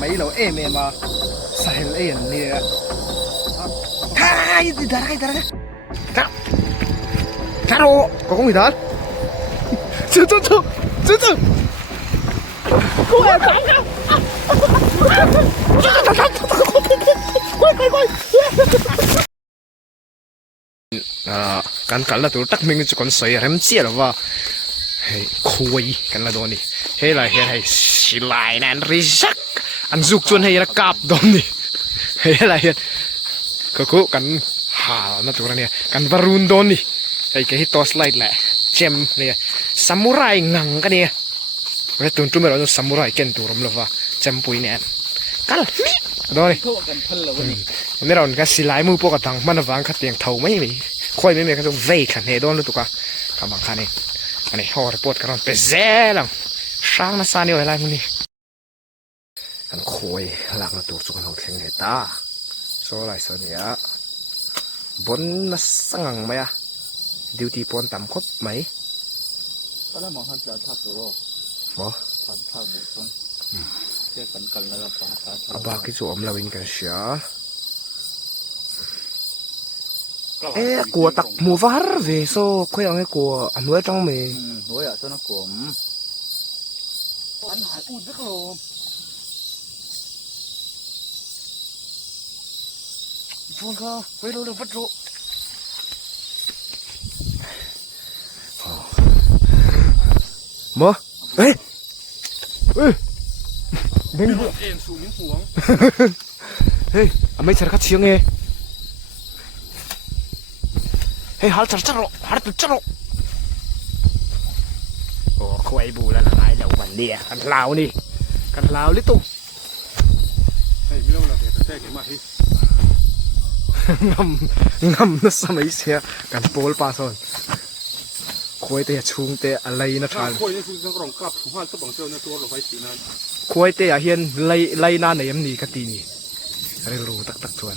mấy lỗ em mà sai em nè hai đây Caro có con gì đó chú cô em cắn nhau cắn là tụi tắc mình chỉ còn sợi em chia rồi vào khui cắn là đồ này hay là hay xì lại nè risak ăn dục chuồn hay là cạp đồ này hay là cố cắn hà nó tụi này cắn varun đồ này cái toss light lại gem này samurai ngang cái này cái tuần trung rồi samurai ken tụi rom lova gem pui nè cắn đó nàyนี่เราก็สิไลมือพวกกระตังมันวางขัดเตียงเท่าไม่มีค่อยไม่มีก็ต้องเวขันเฮดอนรู้ตัวกันคำบางคันนี่อันนี้ห่อระปวดกันไปแซ่ลังช่างน่าซานี่อะไรมึงนี่กันค่อยหลังตัวสุกันเอาเข่งเฮตาโซ่ไรส่วนนี้บนน่าสั่งไหมอะดิวตีปนต่ำครบไหมก็แล้วมองหันจะทักตัวบ่ทักบุกต้นเจ้ากันแล้วก็ฟังทักอาบาคิดสวมลาวินกันเสียกลัวตักหมูฟ้าเวโซ่ค่อยเอาให้กลัวอันนู้นจังมั้ยหัวอ่ะต้นกลมอันหายอุ่นสักโลฟงค่ะไปดูเรื่องพัดโจมาเฮ้ยเอ็มสูงมิ้งหวงเฮ้ยไม่ใช่คัดเชียงไงเฮ้ยฮัลจัดจัดโรโอ้คุยบูแล้วนะไอ้เหล่าวันเดียกันลาวนี่กันลาวลิตุเฮ้ยไม่ต้องเราเดี๋ยวแทรกมาให้งำนั่นสมัยเสียกันโปลปาซอนคุยเตะชุงเตะอะไรนะท่านคุยนี่คือจะกรองกลับของฮันต้องบังเซลในตัวเราไฟสีนั้นคุยเตะเฮียนไล่นาในยามนี้กันตีนี่เรื่องรู้ตักชวน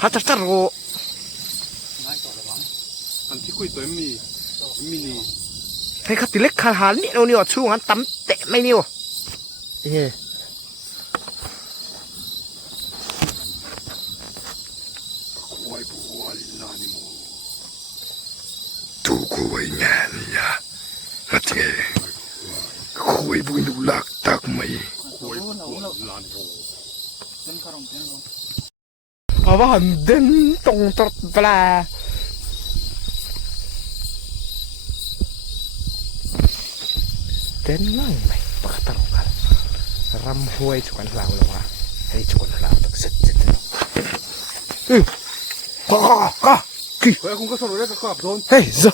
ฮัลจัดจัดโรอันที่คุยตัวมีนี่ให้ขัดติเล็กขาหานี่เราเนี่ยช่วงนั้นตั้มเตะไม่เนี่ยเฮ้ดูคุยงานเนี่ยฮัทเอ๋คุยบุญดูลักตักไม่คุยลานโตเอาว่าหันเดินตรงตรปลาเต้นนั่งไหมปกติเรากันรำห้วยชวนเราเลยว่าให้ชวนเราต้องสุดก็เฮ้ยคุณก็สรุปได้ก็ขอบโดนเฮ้ยโซ่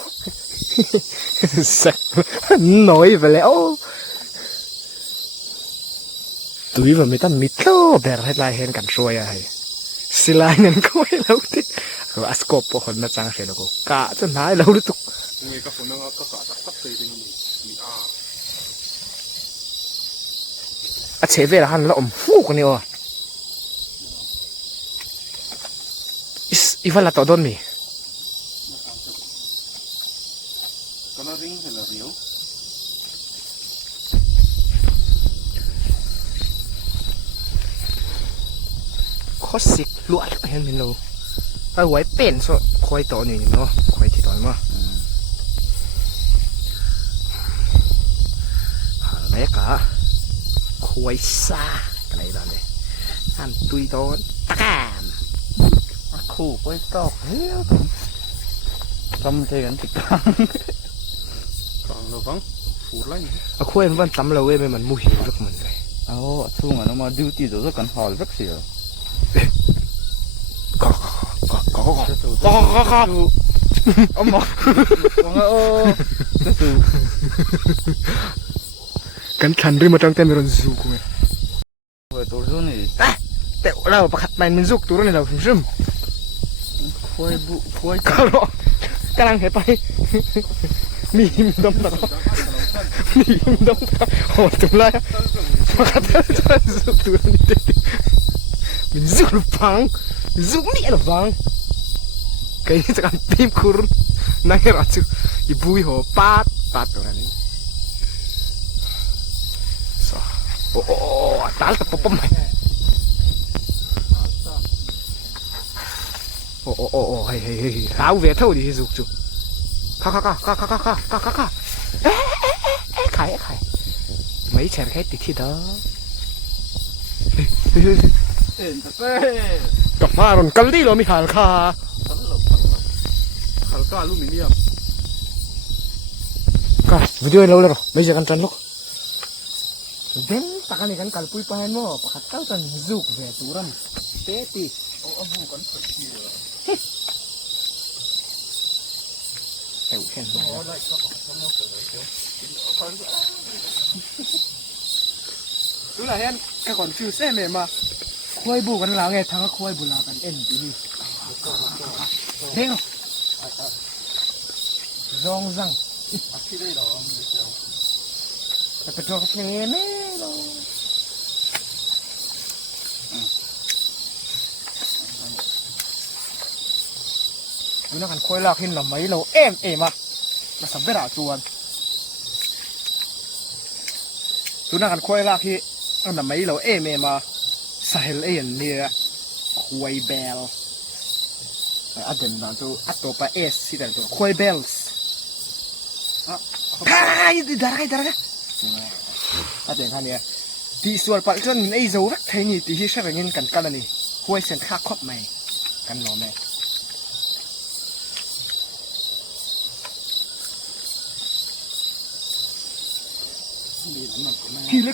สักน้อยไปแล้วตุ้ยมันไม่ต้องมิดโต้แบบให้ลายเห็นกันช่วยอะไรสิลายนั่นก็ให้เราติดก็อัสโกปคนมาจ้างเสร็จแล้วก็กะจะนายเราดูตุกมีกระสุนนะครับก็กะตักตีเป็นมีอาเชฟเวลาหันแล้วฟูกันนี่วะอีวันละต่อต้นมีก็น่าริ้งเห็นแล้วเรียวโคตรสิกลวดเห็นเป็นเราไปไว้เป็นส่วนคอยต่อนี่เนาะคอยที่ต่อมาอะไรกะคอยซาอะไรแบบนี้อันตุยต้นตะแกมคู่ไปตอกเฮ้ยทำเทียนติดตังฟังเราฟังฟูดไรเอาคุยมันตั้มเราเว้ยมันมูหิวสักมันเลยเอาช่วงนั้นมาดิวตีตัวกันหอลสักเสียก็เอามาโอ้สู้กันทันด้วยมาตั้งแต่ไม่รู้สู้กูไงเว้ยตัวนู้นนี่แต่เราประคัดมันซุกตัวนี้เราถึงซึมคุยก็รอกำลังเห็นไปมีดมตะมีดมตะโหตัวไรประคัดจะซุกตัวนี้มันซุกหรือฟังซุกนี่หรือฟังkayaknya sekarang tim kurun nangis aja ibu iho patตัวนี้ โอ้โอ้ตาลตะปมไหมโอ้โอ้โอ้เฮ้ยเฮ้ยเฮ้ยหาเวทเท่าดีสุกจุข้าไข่ไม่แช่แค่ติดที่เด้อ กลับมาหล่นกันดีเรามีขายราคา ขันก้าลูกมิเนียม ก็วิดีโอเราเลยหรอไม่ใช่กันจันลูกเด่นตะกันนี่กันกัลปุยปานโม่ปะขัดเต้าจันซุกเวตุรันเตติโอ้อบูกันเขียวเอ้าแค่ไหนดูละเห็นแค่ก่อนฟิวเซ่เมมาคุยบุกันแล้วไงทั้งคุยบุลากันเอ็นดีเด้งซองซังแต่เป็นตัวเพลย์แม่เราดูนักกันคุยลากหินเราไม่เราเอ็มอ่ะมาสับเวลาจวนดูนักกันคุยลากหินเราไม่เราเอ็มมาสายเอ็นเนี่ยคุยเบลอันเดิมนั่นตัวอัตโตปะเอสสิแต่ตัวคุยเบลส์ใครdarahอันเดิมkan ya di sual pak jon ei zo vak thai ni ti hi sha ngin kan kala ni huai sen kha khop mai kan lo me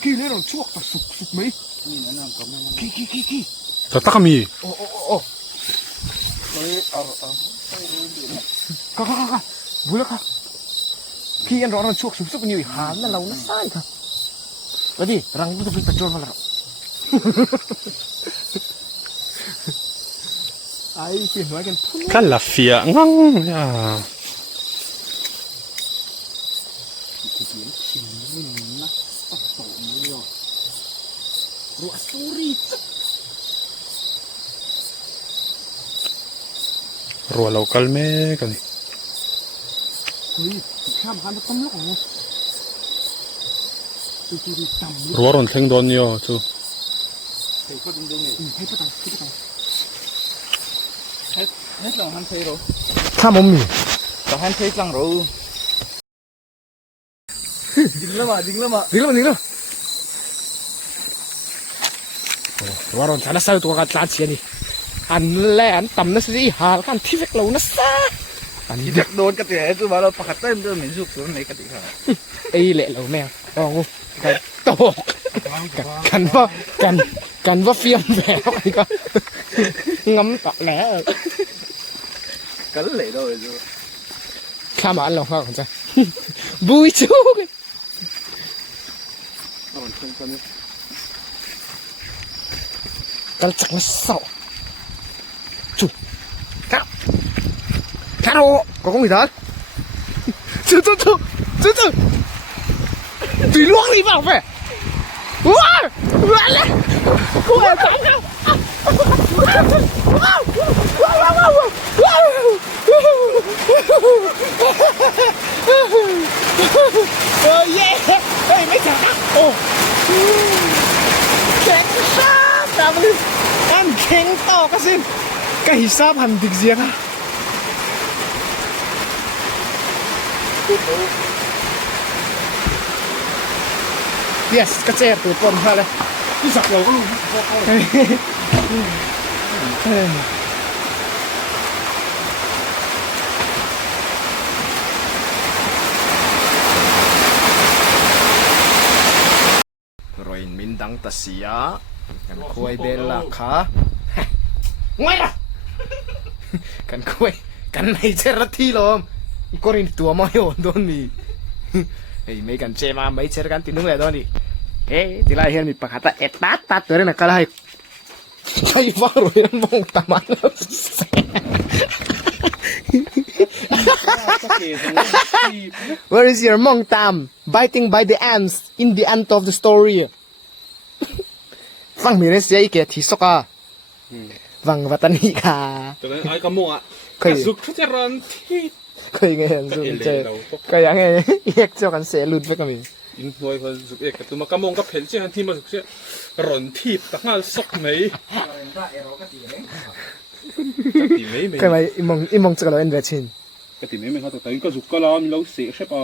ki le ro chuak ta suk mai kiแต่ตักมี oh ka bula ka ki an ro chuak suk ni ha na lo na sai ka lagi rang itu beli petrol malah ai sih nóiกัน กันละเฟียงั้งอ่ะ ruas suri รัวเรากัลแม่กันนี่ uiข้ามกันต้มลูกของตีต่ำ รัวรอนเทงโดนอยู่จู ให้ปะตังhết lòng hắn thấy rồi ข้ามมี เราhắn thấy lăng rồi dính lắm à นี่แล้วว่าเราจะน่าเศร้าตัวกันจานเชียนี่อันแรกอันต่ำนั่นสิหากันที่เวกเรานะซะอันนี้ giặc đồn cái tiền chứ màเราปักเต้นเดินเหม็นสุกสุดในกติกา ไอ้เละเราแม่ลองกันตกกันว่าเฟียมแหวกอะไรก็งำตักแหล่ cắn lệ rồi chứ ข้ามาอันเราข้าของใจบุยชูกัน còn không con กันจักนะเศร้าจุครับข้าโร่ก็คงมีท่านจุตีล่วงหรือเปล่าแม่ว้าวเลยกูแอบจับเขาว้าวเย้เฮ้ยไม่จับนะโอ้แข็งซาบแต่มันอันแข็งต่อกันสิก็หิซาบหันดิกเสียงอ่ะyes ก็เจ็บตัวปนเขาเลยที่สักเราก็รู้รอยมินดังตะเสียกันคุยเบลล่าค่ะงวยละกันคุยกันไม่เจรที่ลมอีกคนนี้ตัวไม่โอนโดนนี่เฮ้ยไม่กันเจมาไม่เจอกันติดนึงเลยตอนนี้เฮ้ยที่ไรเห็นมีปากกาตัดตัวนี้นะก็ได้ใช่ว่ารวยมองตามันแล้วWhere is your mong tam biting by the ants in the end of the story ฟังมีเรื่องเสียอีกแกที่สกาฟังวัตนิกา ตอนนั้นไอ้กระมัว เคย สุขทุจริตที่ เคยไงเห็นสุดเจอก็ยังไงเรียกเจ้ากันเสียหลุดไปก็มี อินหน่วยคนสุกเอกตัวมากระมงกับเพนเจ้าที่มาสุกเสียร่อนทีบตั้งสกไหมตีไม่ไม่ cái mày im mong chắc là anh về chín กตีไม่ไม่เขาแต่ก็สุกก็ล้อมเราเสียใช่ป่ะ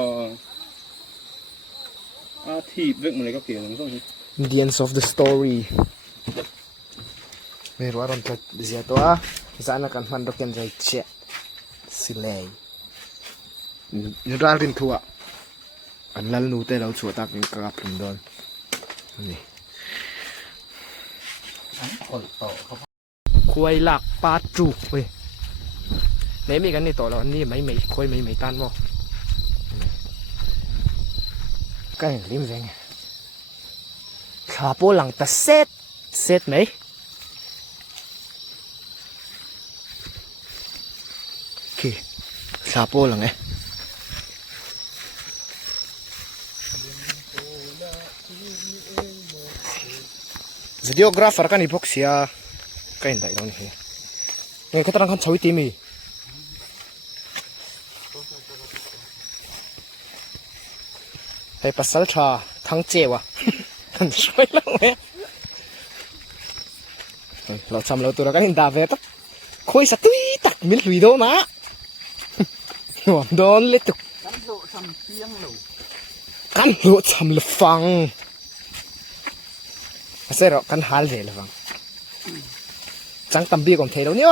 ทีบเรื่องอะไรก็เกี่ยวกับต้อง the end of the story mày rồi còn thật gì đó giá là cần phân được cái gì chết xì lệ nhớ ra tin thua anh lăn nụ tê đâu chùa ta cái cặp lần đòn này khuây lạc ba trụ ơi nếu mấy cái này tổ là anh đi mấy khuây mấy tan vô cái này lim về nghe khá bố lằng ta xét mấy kì khá bố lằng ấy videographer kan hypoxia kain dai don hi ngai khatarang khan chawi timi hei pasal tha thang chewa kan soi lo me lo cham lo tura kan da ve tak khoi sa tui tak mil hui do na nuam don le tuk kan lo cham le fang sẽ rồi căn hal về là vâng trắng tầm bia còn thế đâu nhá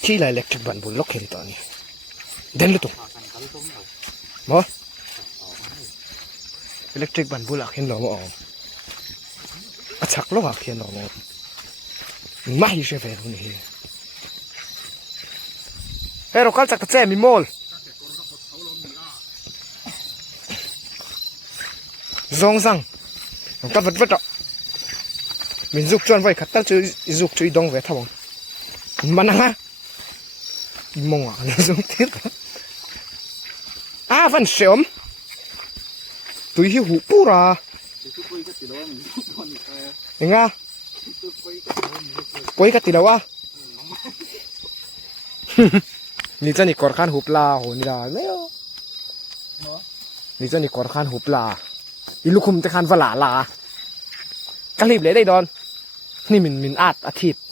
khi lại electric ban bull lock hết rồi nè đến lúc mà electric ban bull lạc hiện lo mà chắc lo lạc hiện lo mà mai sẽ về luôn nè ê rồi con chắc cái mi mol rong răng ta vật vật đó mình dục chuan vậy khát ta chơi dục chơi đông về thằng mà nè mong à nó giống tiếp vẫn sớm tụi hiu hú pu ra nghe à quay cái gì đâu àนี่จะนี่กอดขันหุบลาโหนี่ได้ไม่เอานี่จะนี่กอดขันหุบลาอีลูกคุมจะขันฝลาลากระลิบเลยได้ดอนนี่มินอาดอาทิตย์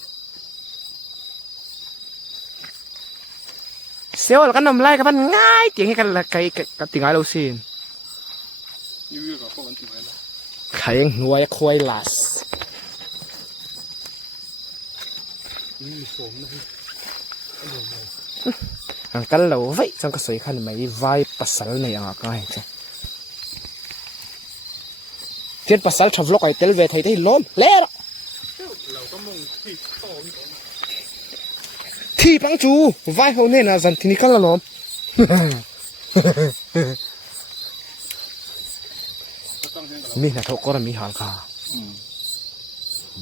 เซลล์แล้วก็นำไล่กับมันง่ายเตียงให้กันละไก่กับติ่งไอ้เราสิไข่ยังหน่วยควายลาสอังกันเราไว้จังก็สวยขันไม่ไว้ปัสสาวะในอ่างก็ให้จ้ะเทียนปัสสาวะชอบล็อกไอ้เตลเวทให้ได้ล้มเล่ละที่ปังจูไว้เขาเนี่ยนะจันทีนี้กันละล้มมีนะทกก็มีหางคา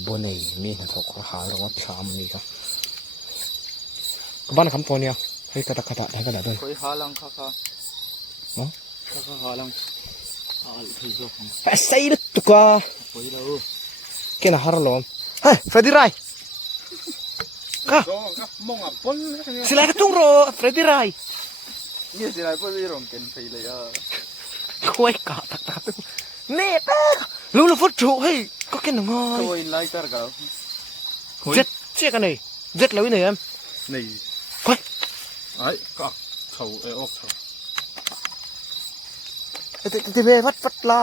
บนนี้มีนะทกก็หาแล้วก็ชามมีก็บ้านคำตัวเนี่ยให้กระดาษให้กระดาษด้วย คุยหาลังค่ะเนาะหาลังที่จบใส่ดึกตุกะคุยแล้วแค่น่าฮาร์ลอมเฮ้ยเฟรดดี้ไรค่ะมองอ่ะปนสิไลก็ตุ้งโรเฟรดดี้ไรนี่สิไลปนที่ร้องกันไปเลยคุยกะตักเน่เป๊ะรู้แล้วฟุตจูเฮ้ยก็แค่หนึ่งอยคุยไล่ตร์กันเจ็ดเชี่ยกันเลยเจ็ดแล้วนี่เอ็มนี่คุยไอ้ก็เขาออกเขาที่เบวัดลา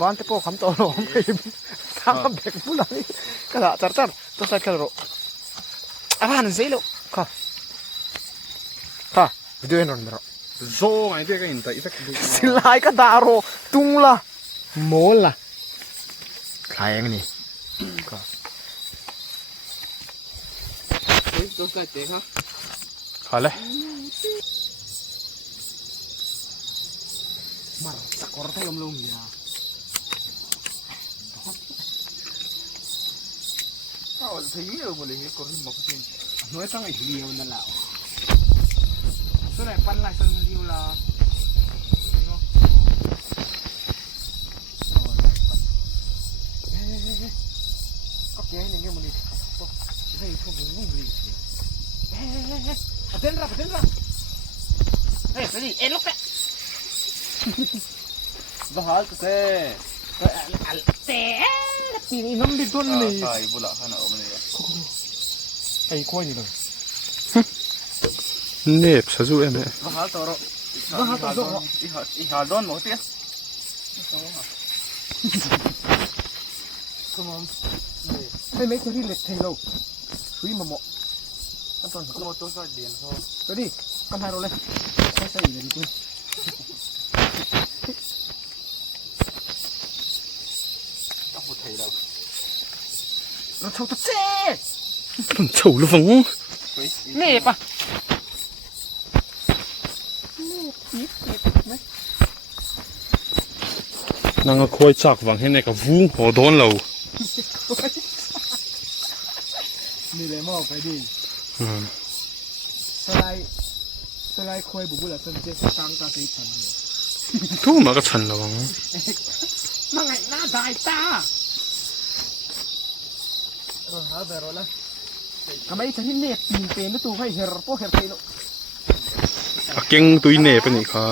บ้านที่พ่อคำโตหลงไปทางกับเด็กผู้หลังก็ละจัดต้องใส่กระโดดอะไรนั่นสิลูกค่ะวิดีโอนั่นมั้งโซ่ไงที่ก็เห็นแต่อีสักสิไลก็ดาโรตุงละโมละใครอย่างนี้ก็ตัวใส่เจ๊ครับ好嘞。Mar, sakor tayo lom ya. Oh, sige, boleh korin mo kasi. Ano ito nga ihiliw na lao. So na panlay sa ihiliw la. Okay, hindi mo ni. Atendra. Tadi, elok tak? Bahal tu teh. Ini nam di tuan ni. Kai pula kan nak omel ya. Ai kau ni dah. เน็บซะจุเอ็ม Bahal toro. Bahal toro. Ihal don mau tiah. Come on. Hey, make it let tail out. Sui mamo. Anton, Mau tu saya dian so. tadi, kan haro le. Saya ini tu. Aku thấy đâu. Nó thâu tật xe. มันเฉาลูกฟัง Nè pa. นางก็คอยจากวังให้ในกับวูหัวโดนเรา Nè le mo phải đi. อืม Salai khoi bu bu la sen je sang ta sei chan. ทุกมาก็ฉันระวัง Mà ngày na dai ta. Rồi hả về rồi là. Cái mấy chân nè nhìn tên nó tu hay her po her thấy nó. อะเก่งตุยเน่เป็นอีกค่ะ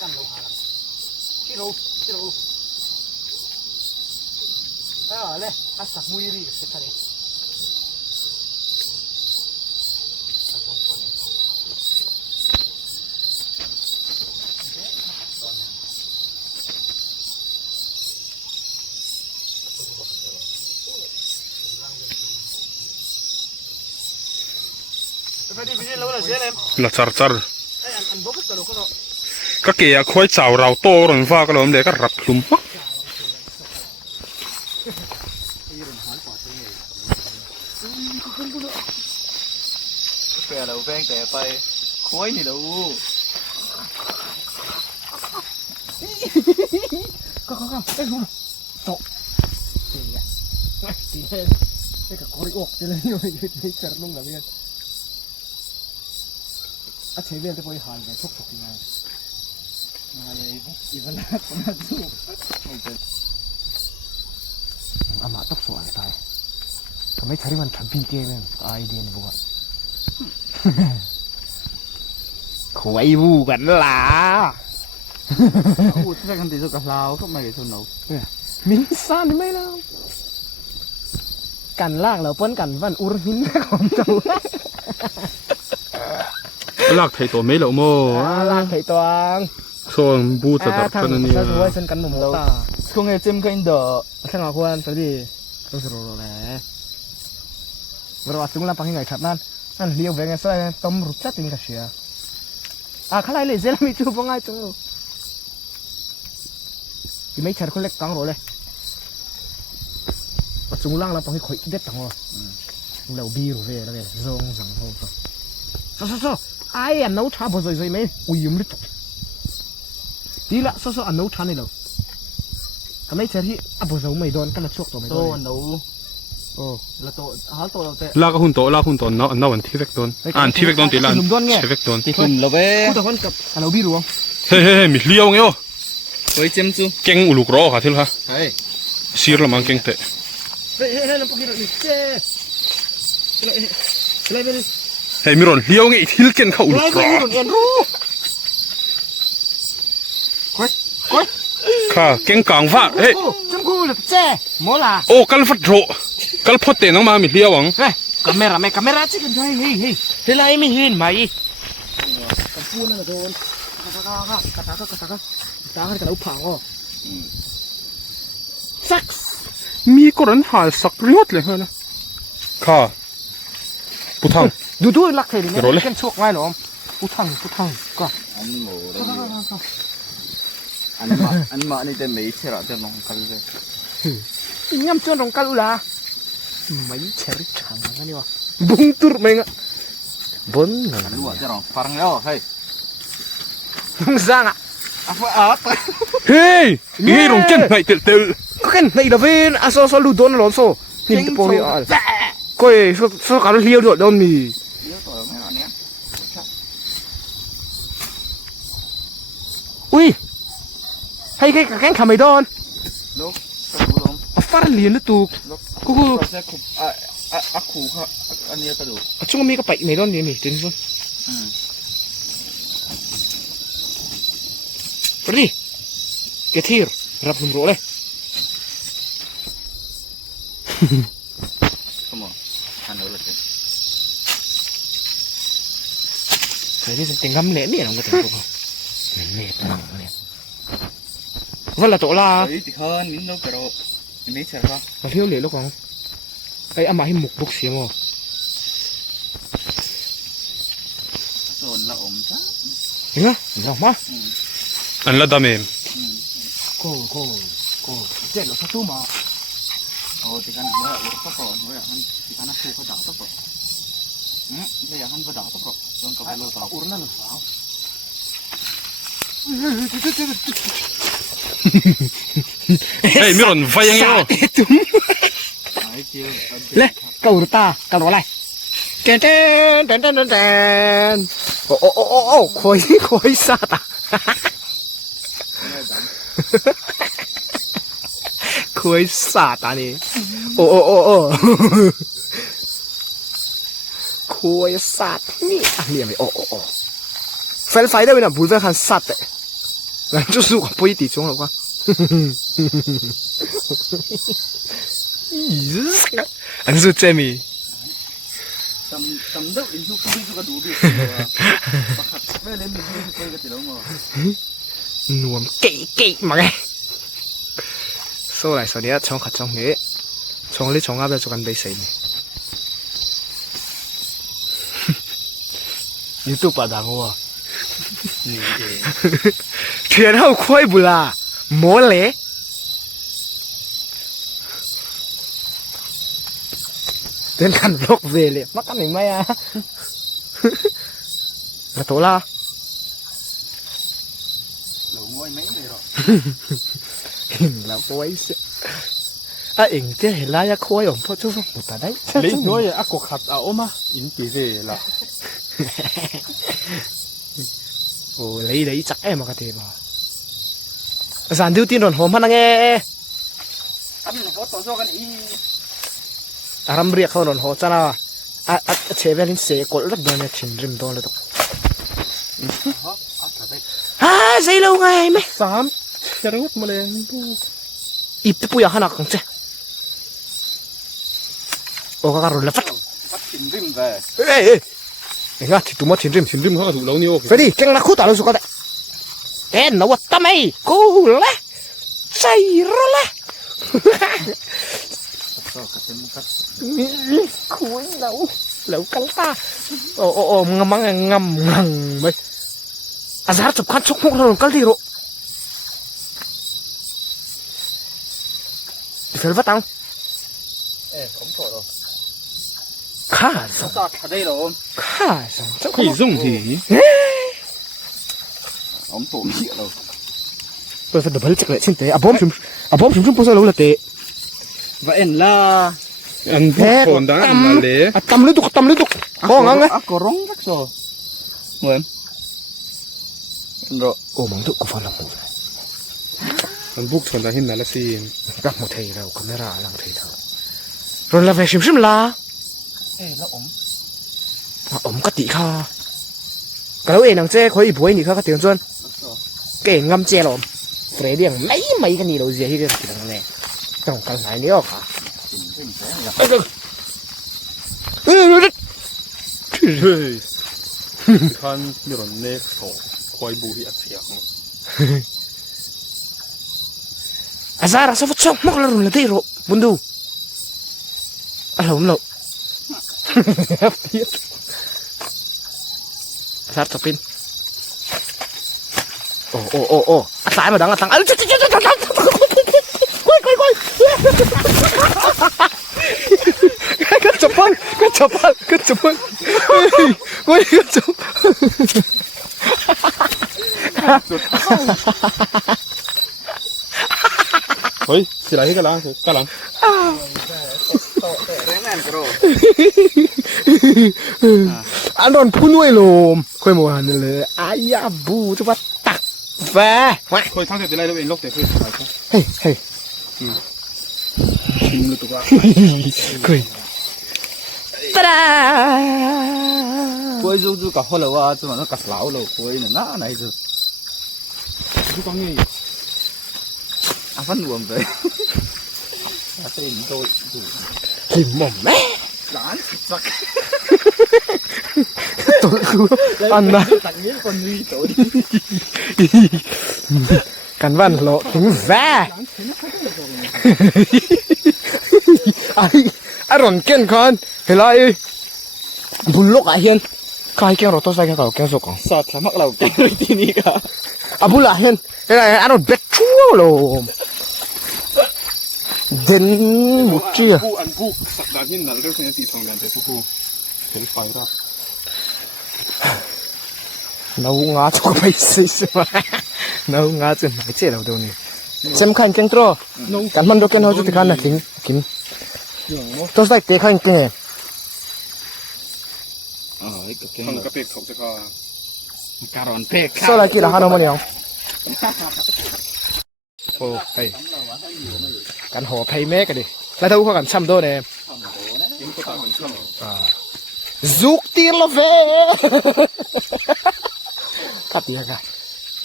Căn đâu hả? Cái đâu? À le, asa muy rico se tare. Tadi video lawan aja lem. ละจัร Eh, an bokut kalau kau ก็เกียคอยเจ้าเราโตรนฟ้าก็ลมเด็กก็รับคลุมปัก Phè đầu ven tè bay. Khối này đâu. Kau, eh lu. Tok. Iya. Iya. Cái cối ốc cho nên nhiều cái chật lung là biết. À chế viên tôi bôi hàn cái thuốc phục như này. Này, even là cũng là chú. À mà tóc sổ tài. Cái mấy thấy mình thầm pin kia lên, ai điên vô ạ. Khối vu gần là. Ủa thế kan tisu ka lao ka mai tu nấu. Mình san thì mấy nào. Cằn lากแล้วเปิ้นกันวันอุรหินของเจ้า ลากไถตัวไม่เหล่าโม่ ลากไข่ตวง ส่วนบูจะแบบกันนี่ ถ้าสวยเส้นกันหมุนตา Kung nghe chim kain do. ข้างหลังควรตอนนี้รู้สึกรู้แล้วเราจุงลำพังยังไงครับนั่นเลี้ยวไปไงซะต้มรุดจัดติงกระเชียข้างในเลยเซลมีจูบง่ายจังที่ไม่เชิดคนเล็กกังโรเลยจุงล่างลำพังให้คอยเด็ดตังวะเราบีรู้เลยแล้วไงซงสังโฮโซไอ้อันนู้นชาบซอยๆไหมอุ้ยยุ่มลิตดีละโซอันนู้นชานี่เราก็ไม่เชิดที่อับซอยไม่โดนกันละชกตัวไม่โด To น nấu. โอ้ Là to hal to đâu tè. ลากหุ่นโตน้าวันที่เวกโดนที่เวกโดนตีลานที่เวกโดน Thì khum lo ve. กูแต่คนกับเราบีรู้ เฮ้ยมีเลี้ยวเงี้ย Tôi chim chu. เก่งอุลุกรอค่ะที่ละ Hey. ซีร์ละมังเก่งเตะ เฮ้ยเราพวกเราเจ๊อะไรเป็น เฮ้ยมีรอนเลี้ยวเงี้ยที่เก่งเขาอุลุ อะไร กร เป็น อ หนุนเอ็นรู้ก้อย ค่ะเก่งกลางฟ้าเฮ้ย จำกูเลยเจ๊โมล่า โอ้กัลฟัดโรกัลพอดเตะน้องมามีเลี้ยวหวัง เฮ้ยคาเมราจิกันเฮ้ยเฮ้ยไม่เห็นไหมกับปูนั่นแหละโดนกระตากให้เราผังอ๋อซัก มีกรันหาสักเรียดเลยฮะนะค่ะปุถัง ดูลักเทนี่เนี่ยกันช่วงไว้หรอผู้ทังก็ Ăn mỡ này tên mấy chả tên lòng căng rồi. ย่ำจนตรงกันอุลาไม่เฉยฉันนะนี่วะบุ้งตุ่มเองอะบนเหรอ Lu aja dong. Parang yo, hey. บุ้งซ่างอะ Apa apa? เฮ้ยนี่ลงเก่งไหนเตะ ก็แค่ในละเวนอาโซลูโดนหลอนโซนี่จะโปรยอ่ะก็เอโซการเลี้ยวด้วยโดนนี่ Yo to mấy bạn nhé. อุ้ย ให้แกงขมายดอน ลูกกระดูกลม ฟาดเหรียญนะตูก ลูก กู ก็จะขุบขู่เขาอันนี้กระดูก ช่วงมีก็ไปในดอนนี่เต็มส่วนไปดิเกทีร์รับนุ่มโรเลย ขโมยหันเอาเลย ใครที่เป็นงำเละเนี่ยเราก็จะรู้เนี่ยตั้งเนี่ยว่าละตัวละ เฮ้ยติดเฮิร์นมิ้นลูกกระโดดมิ้นเชื่อเขา เราเที่ยวเหละลูกของไอ้อามาให้หมกบุกเสียมั้ง โซนละอมจ้า เห็นไหมเรามา อันละดามเอง ก็เจ็ดเราสักตู้มา โอ้ติดกันว่าอุปกรณ์ว่าหันติดกันนักขู่เขาด่าตบปะไม่อยากหันเขาด่าตบปะลองกับไปโลต่อ อุรนั่นหรือเปล่า เฮ้ยมิรอนไฟยังไง จุ๊ม ไอ้เจียว เลยเกาหรือตาเกาหรืออะไรเต้นเต้นเต้นเต้นเต้นโอ้โอ้โอ้โอ้คอยซาตาคอยซาตานี่โอ้โอ้โอ้โอ้คอยซาตนี่อ่ะเนี่ยไม่โอ้โอ้โอ้แฟนไฟได้ไหมนะบุญแฟนคันซาตแล้ว就是我不会抵中了吧อันสุดเจมี่ tầm đất in chút cái chút cái đủ đi bắt khát với lên mình đi quay cái gì đâu mà นวมเก๋มาไงโซ่ไหลส่วนนี้ช่องขัดช่องนี้ช่องนี้ช่องอัพแล้วจะกันไปใส่เนี่ยยูทูบปะดังวะ นี่เอง เทียนเอาควายบุลาโมเล่เดินกันโลกเวเลยมากันหนึ่งไหมอ่ะมาโตละ đầu ngôi mấy này rồi เห็นแล้วก็ไว้เสียอ่ะเอ็งเจ้าเห็นแล้วยาควายของพ่อเจ้าฟังหมดแต่ได้ lấy ngôi à cô khát à ôm à in cái gì là โอ้你จักแอมากระเทบอ่ะสารดิวตีนหล่นหอมพันนังเอ anh có tổ cho cái ý อารมเรียกเขาหล่นหอจ้านะเชฟเวลินเสกดรถเดินเนี่ยถิ่นริมตรงเลยตกใส่เราไงไหม sám chả rút mà lên อีบจะปุยหันกันเจ้โอ้ก็การุนละฟัด bắt tìm rim về เอ้ยงั้นที่ตัวมาถิ่นริม rimเขาถูกแล้วนี่โอ้ เฟรดี้เก่งนักคู่ต่อเราสุดก็ได้เอ็นนวัตตะไม่กูละใส่ละละ sao cả tên cắt คุยแล้วกันตาโอ้งำไหมอาจารย์จับคันชกพวกเรากันที่รู้เฟลว่าตัง ê không thổi rồi ข้าส sao ở đây rồi ข้าสั่งเจ้า ขี้ส่งที ông tổ miệng rồi เปิดดับเบิลจักเลยชิ้นเตะอ่ะบอมชุมพูดซะแล้วละเตะ vậy là อันพุกคนด้านมาเลย อ่ะตำลึกตุกบ้องงั้นไง có rong rắc rồi mời em rồi โอ้มังตุกกูฟังลำหู อันพุกชนด้านหินนั่นละสิ รักหมดเทเราคาเมราลังเทเรารอนละเวชิมลา ê nó ốm อมกติค่ะก็แล้วเองนังเจ้คอยอีบวยนี่ค่ะก็เตียงจวน rồi เก่งงำเจลมเฟรเดียงไม่กันนี่เราเสียที่เรื่องที่นั่นแน่ต้องกันไหนนี่อ่ะค่ะ tìm cái gì thế là เฮ้ย ท่านมิรอนเนฟโอคอยบูฮิอัดเสียง อาซาราสฟัดช่องมกลรุนละที่รู้บุญดูอะไรผมเราอาซาร์ตปินโอ้ตายมาดังตั้งก็จบปั้นเฮ้ยก็จบ เฮ้ยสิไรที่กำลัง thế này rồi อันนนพูดด้วยลมค่อยมัวหันเลยอายาบูจะว่าตัก แฟวะ คอยทั้งแต่ไรเราเองลกแต่คือไปครับ เฮ้ยเฮ้ย ชิมเลยตัว เคยตาดา คอยจู่ๆกับเขาเลยว่าจะมันก็กัดเหลาเลยคอยเนี่ยน่าไหนจะทุกครั้งนี้ฟันรวมไปตื่นโดยดู หิมหม่อมแม่ ร้านสัก ตัวคืออันนั้น ตักนี้คนนี้ตัวดี กันวันโลถึงแฟไอ้รอนเก่งคนเฮ้ยบุลลกไอ้เฮียนใครเก่งรถตัวใส่แค่เขาเก่งสุกของ สอดสมัครเราแกงเลยที่นี่ก็ อ่ะบุลละเฮียนเฮ้ยไอ้รอนเบ็ดชั่วโลเด่นหมดเจี๊ย ผู้อันผู้สักดาที่นั่นเรื่องเสียสีทองกันแต่ผู้เห็นไฟรับ น้องงาจะไปสิสมาน้องงาจะไม่เจ๊เราดูนี่สำคัญเก่งตัวกันมันดูกันเขาจะติดกันนะทิ้งกินตัวใส่เตะเขาเก่ง กับแกงกระเปกเขาจะก็การอนเปก โซลากี่ละฮานอมันยังโอ้ไอ้กันหัวไพ่แม่กันดิแล้วถ้าเขากันช้ำตัวเนี่ยซุกตีละเว้ทัดยังไง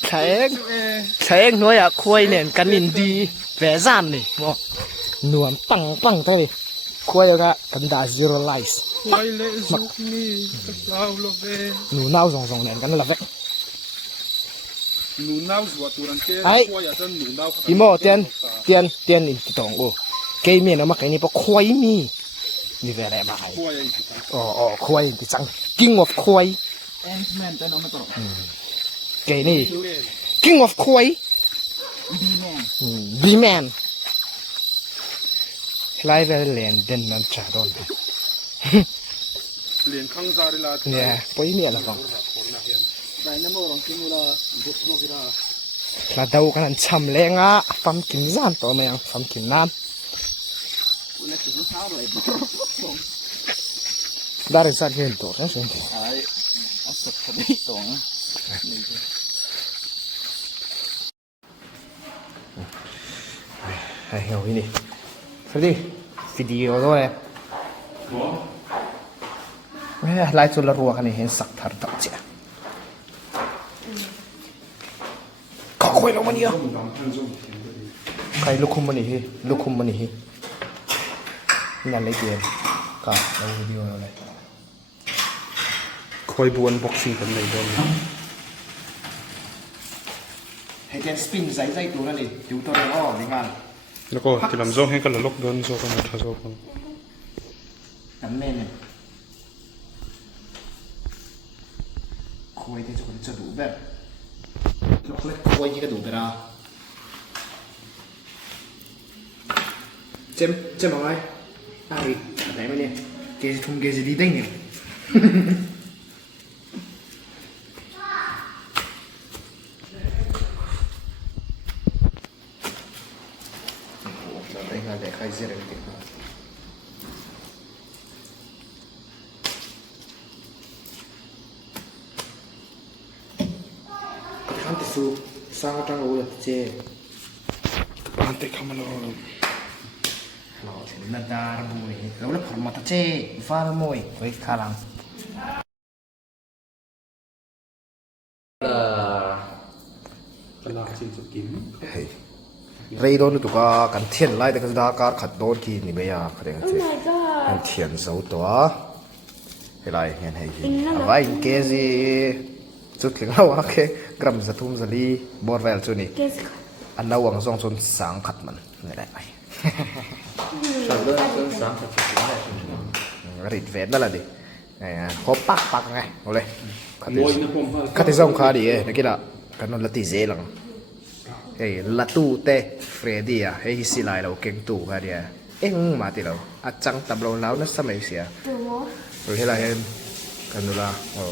แข็งหน่วยอะคุยเนี่ยกันนินดีแฝงานนี่มั้งนวมปังปังเท่านี้คุยกันด่า zero lies ไว้เลยซุกนี่เราละเว หนูน่าสองเนี่ยกันละเว้ หนูน่าสวดตัวนั้นเจ้าว่าอย่าจะหนูน่า อีโมเตียนอินติตองโอเกย์มีนะมาไกนี่ปะควายมีนี่เป็นอะไรมาไอ้ ว่าอย่างนี้ อ๋อควายติจัง king of ควาย แอนด์แมนแต่น้องไม่ต้อง เกย์นี่ king of ควาย ดีแมน B man ไล่ไปเรียนเด่นมันจ่าโดน เรียนข้างซาริลา เนี่ยปอยมีอะไรบ้าง ไปน้ำมันลองกินมูลาบุกโลกิรา แล้วเดากันช้ำแรงอ่ะฟัมกินจานตัวมันยังฟัมกินน้ำได้ริสัตเห็นตัวนั่นสิ ไอ้เอาสดคนนี้ตรง ไอ้เหี้ยนี่สวัสดีวิดีโอตัวเลยไล่จุลรัวกันนี่เห็นสักทาร์ตัดเจ้าข้าคุยลงมาเนี่ยใครลุกคุมมันนี่ลุกคุมมันนี่นั่นเลยเกมก็เราวิดีโอเราเลย คอยบวนบ็อกซิ่งกันเลยโดน ให้เจนสปินใส่ตัวนั่นเลยอยู่ตัวเดียวในงาน แล้วก็ที่ลำโซ่ให้กันละลกโดนโซ่กันมาทัศน์กัน นั่นแน่เนี่ยคุยที่จะดูแบบคุยที่จะดูแบบเจมอะไรอะไรไหนมาเนี่ยเกจทุ่มเกจดีได้เนี่ย để khai riêng được tiền kan tisu sang tang o che ante kamalo lo sen na dar bui lo le phar mata che far moi koi khalangตลาดชิ้นสุกิน Hey, เรย์โดนตุกากันเทียนไล่แต่ก็ดาการขัดโดนกีนี่ไม่ยากเลยกันเทียนเทียนเสาตัวเฮ้ยไรเห็นให้กินเอาไว้เกจีจุดถึงเราโอเคกรัมจะทุ่มจะลีบอร์เวลชุนี่อันนั้นวังซองชนสังขัดมันนี่แหละไปริดเวทนั่นแหละดิไอ้พอปักไงเอาเลยขัดที่ซองขาดีเอ้นักกีฬากันนั่นละตีเจลังเฮ้ยละตู้เตะเฟรดี้อ่ะเฮ้ยสิไลเราเก่งตู้ค่ะเดียเอ็งมาติเราอาจังตับเราแล้วนั่นสมัยเสียหรือให้เราเห็นกันดูละโอ้